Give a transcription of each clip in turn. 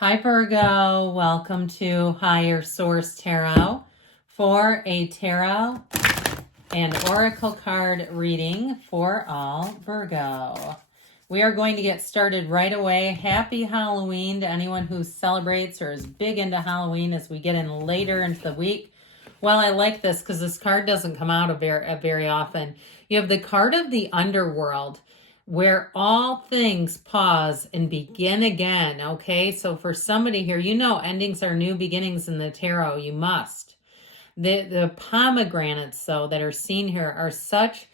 Hi Virgo, welcome to Higher Source Tarot for a tarot and oracle card reading for all Virgo. We are going to get started right away. Happy Halloween to anyone who celebrates or is big into Halloween as we get in later into the week. Well, I like this because this card doesn't come out very often. You have the card of the underworld, where all things pause and begin again. Okay, so for somebody here, you know endings are new beginnings in the tarot. You must. The pomegranates, though, that are seen here are such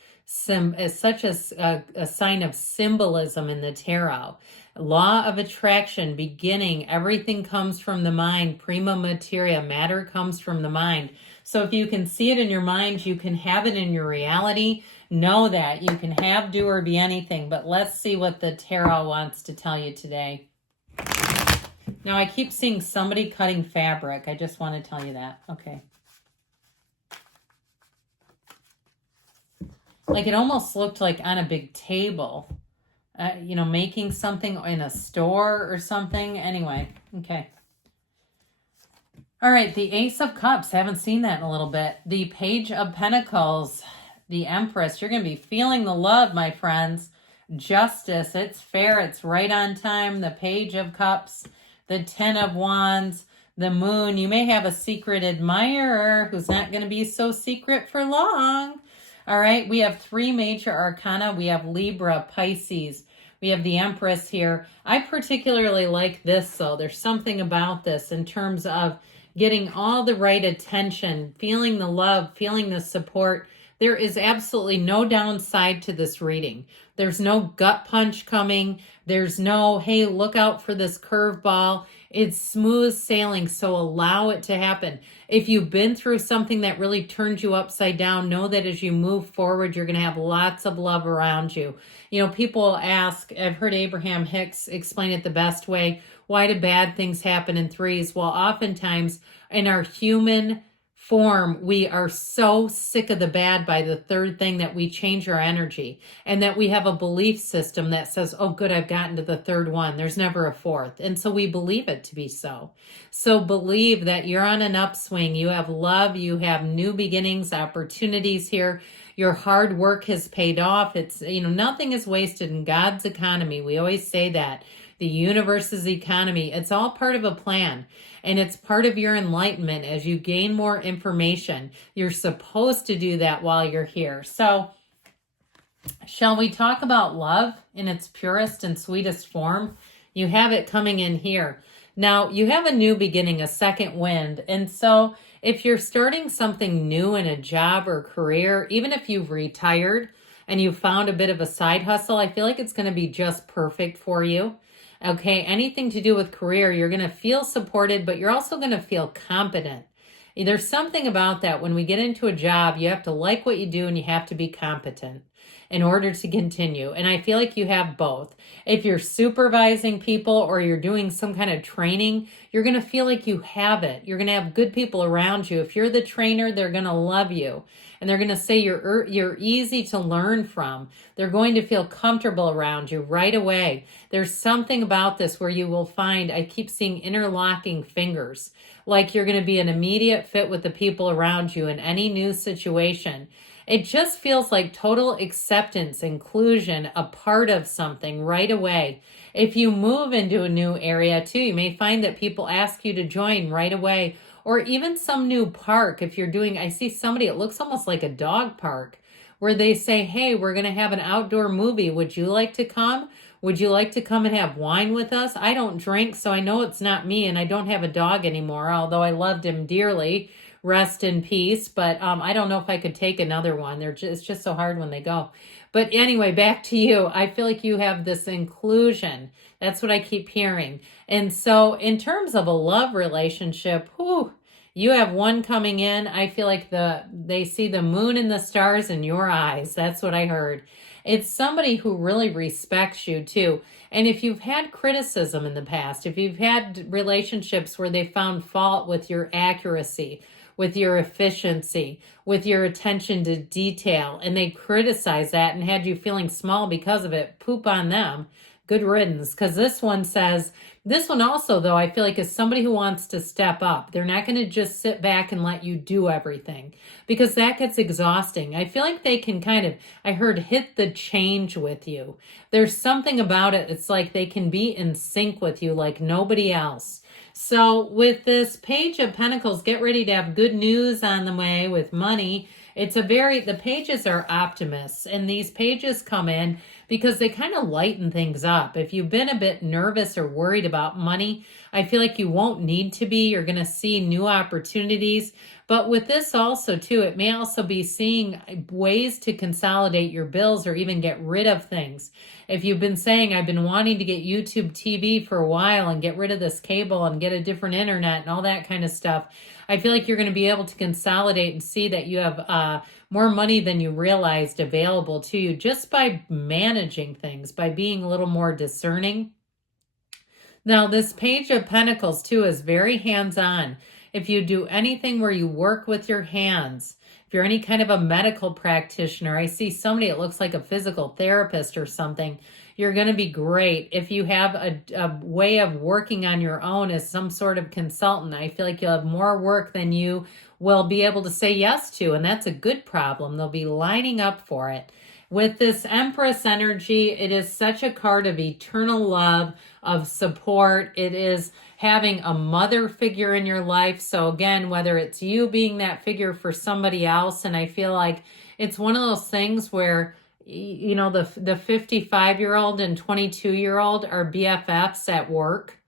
a sign of symbolism in the tarot. Law of attraction, beginning, everything comes from the mind. Prima materia, matter comes from the mind. So if you can see it in your mind, you can have it in your reality. Know that you can have, do, or be anything. But let's see what the tarot wants to tell you today. Now, I keep seeing somebody cutting fabric. I just want to tell you that. Okay. Like it almost looked like on a big table, making something in a store or something. Anyway, okay. All right, the Ace of Cups. Haven't seen that in a little bit. The Page of Pentacles, the Empress. You're going to be feeling the love, my friends. Justice. It's fair. It's right on time. The Page of Cups, the Ten of Wands, the Moon. You may have a secret admirer who's not going to be so secret for long. All right, we have three major arcana. We have Libra, Pisces. We have the Empress here. I particularly like this, though. There's something about this in terms of getting all the right attention, feeling the love, feeling the support. There is absolutely no downside to this reading. There's no gut punch coming. There's no, hey, look out for this curveball. It's smooth sailing, so allow it to happen. If you've been through something that really turned you upside down, know that as you move forward, you're going to have lots of love around you. You know, people ask, I've heard Abraham Hicks explain it the best way, why do bad things happen in threes? Well, oftentimes in our human form, we are so sick of the bad by the third thing that we change our energy, and that we have a belief system that says, oh good, I've gotten to the third one, there's never a fourth. And so we believe it to be so. So believe that you're on an upswing. You have love, you have new beginnings, opportunities here. Your hard work has paid off. It's, nothing is wasted in God's economy. We always say that. The universe's economy, it's all part of a plan, and it's part of your enlightenment. As you gain more information, you're supposed to do that while you're here. So shall we talk about love in its purest and sweetest form? You have it coming in here. Now, you have a new beginning, a second wind. And so if you're starting something new in a job or career, even if you've retired and you found a bit of a side hustle, I feel like it's going to be just perfect for you. Okay, anything to do with career, you're going to feel supported, but you're also going to feel competent. There's something about that. When we get into a job, you have to like what you do and you have to be competent in order to continue. And I feel like you have both. If you're supervising people or you're doing some kind of training, you're going to feel like you have it. You're going to have good people around you. If you're the trainer, they're going to love you. And they're going to say you're easy to learn from. They're going to feel comfortable around you right away. There's something about this where you will find, I keep seeing interlocking fingers, like you're going to be an immediate fit with the people around you in any new situation. It just feels like total acceptance, inclusion, a part of something right away. If you move into a new area too, you may find that people ask you to join right away, or even some new park. If you're doing, I see somebody, it looks almost like a dog park, where they say, hey, we're going to have an outdoor movie. Would you like to come? Would you like to come and have wine with us? I don't drink, so I know it's not me, and I don't have a dog anymore, although I loved him dearly. Rest in peace. But I don't know if I could take another one. It's just so hard when they go. But anyway, back to you. I feel like you have this inclusion. That's what I keep hearing. And so in terms of a love relationship, you have one coming in. I feel like they see the moon and the stars in your eyes. That's what I heard. It's somebody who really respects you too. And if you've had criticism in the past, if you've had relationships where they found fault with your accuracy, with your efficiency, with your attention to detail, and they criticize that and had you feeling small because of it, poop on them. Good riddance, because this one says This one also, though, I feel like is somebody who wants to step up. They're not going to just sit back and let you do everything, because that gets exhausting. I feel like they can kind of, I heard, hit the change with you. There's something about it. It's like they can be in sync with you like nobody else. So with this Page of Pentacles, get ready to have good news on the way with money. The pages are optimists, and these pages come in because they kind of lighten things up. If you've been a bit nervous or worried about money, I feel like you won't need to be. You're going to see new opportunities. But with this also, too, it may also be seeing ways to consolidate your bills or even get rid of things. If you've been saying, I've been wanting to get YouTube TV for a while and get rid of this cable and get a different internet and all that kind of stuff, I feel like you're going to be able to consolidate and see that you have more money than you realized available to you just by managing things, by being a little more discerning. Now, this Page of Pentacles, too, is very hands-on. If you do anything where you work with your hands, if you're any kind of a medical practitioner, I see somebody, it looks like a physical therapist or something, you're going to be great. If you have a way of working on your own as some sort of consultant, I feel like you'll have more work than you will be able to say yes to, and that's a good problem. They'll be lining up for it. With this Empress energy, it is such a card of eternal love, of support. It is having a mother figure in your life. So again, whether it's you being that figure for somebody else, and I feel like it's one of those things where, you know, the 55-year-old and 22-year-old are BFFs at work.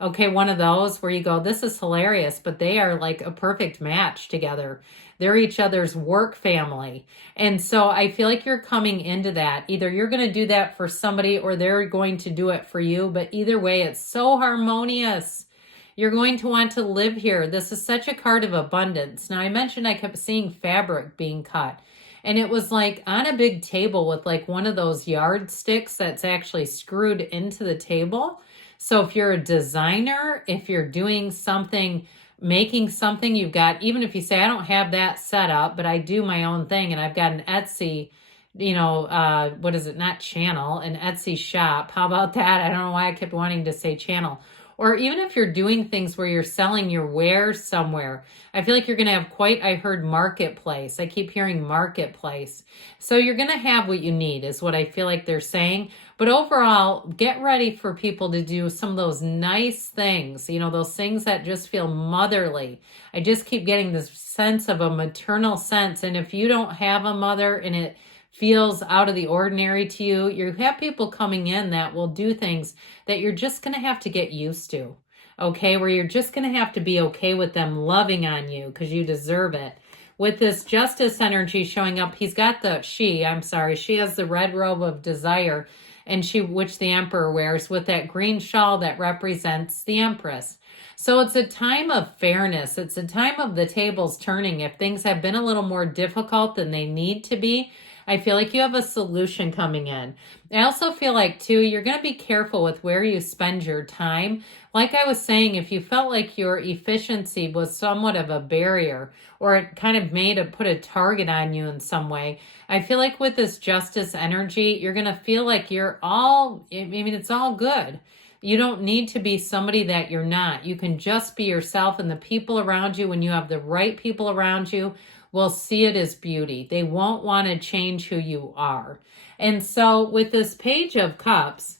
Okay, one of those where you go, this is hilarious, but they are like a perfect match together. They're each other's work family. And so I feel like you're coming into that. Either you're going to do that for somebody or they're going to do it for you. But either way, it's so harmonious. You're going to want to live here. This is such a card of abundance. Now, I mentioned I kept seeing fabric being cut. And it was like on a big table with like one of those yardsticks that's actually screwed into the table. So if you're a designer, if you're doing something, making something, you've got, even if you say, I don't have that set up, but I do my own thing and I've got an Etsy, what is it? Not channel, an Etsy shop. How about that? I don't know why I kept wanting to say channel. Or even if you're doing things where you're selling your wares somewhere, I feel like you're going to have I heard marketplace. I keep hearing marketplace. So you're going to have what you need is what I feel like they're saying. But overall, get ready for people to do some of those nice things, those things that just feel motherly. I just keep getting this sense of a maternal sense. And if you don't have a mother and it feels out of the ordinary to you, you have people coming in that will do things that you're just going to have to get used to, okay? Where you're just going to have to be okay with them loving on you because you deserve it. With this Justice energy showing up, she has the red robe of desire, and which the Emperor wears, with that green shawl that represents the Empress. So it's a time of fairness. It's a time of the tables turning. If things have been a little more difficult than they need to be, I feel like you have a solution coming in. I also feel like, too, you're going to be careful with where you spend your time. Like I was saying, if you felt like your efficiency was somewhat of a barrier or it kind of put a target on you in some way, I feel like with this Justice energy, you're going to feel like it's all good. You don't need to be somebody that you're not. You can just be yourself, and the people around you, when you have the right people around you, will see it as beauty. They won't want to change who you are. And so with this Page of Cups,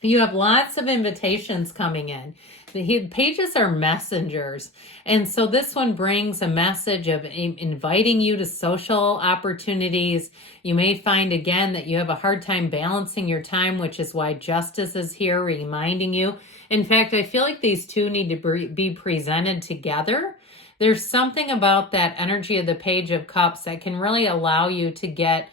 you have lots of invitations coming in. The pages are messengers. And so this one brings a message of inviting you to social opportunities. You may find again that you have a hard time balancing your time, which is why Justice is here reminding you. In fact, I feel like these two need to be presented together. There's something about that energy of the Page of Cups that can really allow you to get,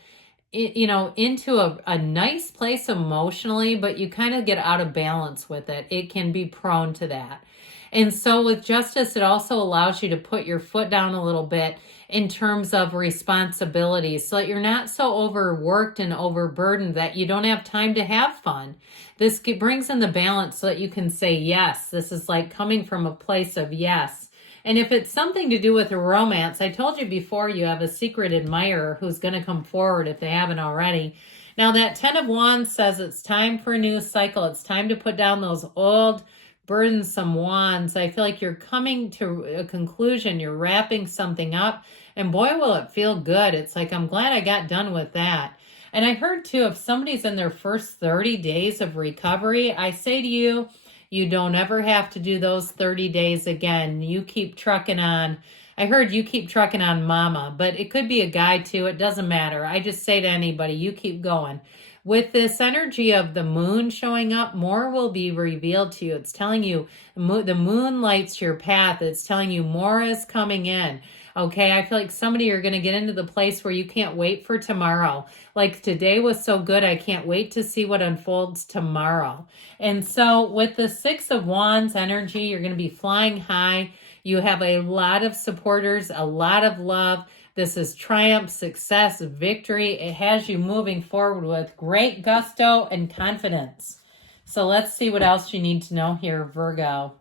into a nice place emotionally, but you kind of get out of balance with it. It can be prone to that. And so with Justice, it also allows you to put your foot down a little bit in terms of responsibilities so that you're not so overworked and overburdened that you don't have time to have fun. This brings in the balance so that you can say yes. This is like coming from a place of yes. And if it's something to do with a romance, I told you before, you have a secret admirer who's going to come forward if they haven't already. Now that 10 of Wands says it's time for a new cycle. It's time to put down those old burdensome wands. I feel like you're coming to a conclusion. You're wrapping something up. And boy, will it feel good. It's like, I'm glad I got done with that. And I heard too, if somebody's in their first 30 days of recovery, I say to you, you don't ever have to do those 30 days again. You keep trucking on. I heard you keep trucking on mama, but it could be a guy too. It doesn't matter. I just say to anybody, you keep going. With this energy of the moon showing up, more will be revealed to you. It's telling you the moon lights your path. It's telling you more is coming in. Okay, I feel like somebody you're going to get into the place where you can't wait for tomorrow. Like today was so good, I can't wait to see what unfolds tomorrow. And so with the 6 of Wands energy, you're going to be flying high. You have a lot of supporters, a lot of love. This is triumph, success, victory. It has you moving forward with great gusto and confidence. So let's see what else you need to know here, Virgo.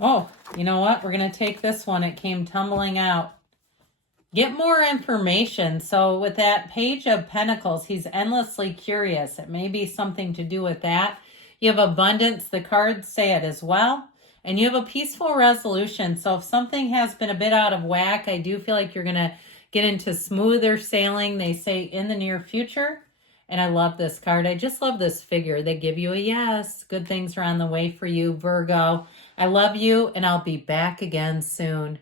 Oh, you know what? We're going to take this one. It came tumbling out. Get more information. So with that Page of Pentacles, he's endlessly curious. It may be something to do with that. You have abundance. The cards say it as well. And you have a peaceful resolution. So if something has been a bit out of whack, I do feel like you're going to get into smoother sailing. They say in the near future. And I love this card. I just love this figure. They give you a yes. Good things are on the way for you, Virgo. I love you, and I'll be back again soon.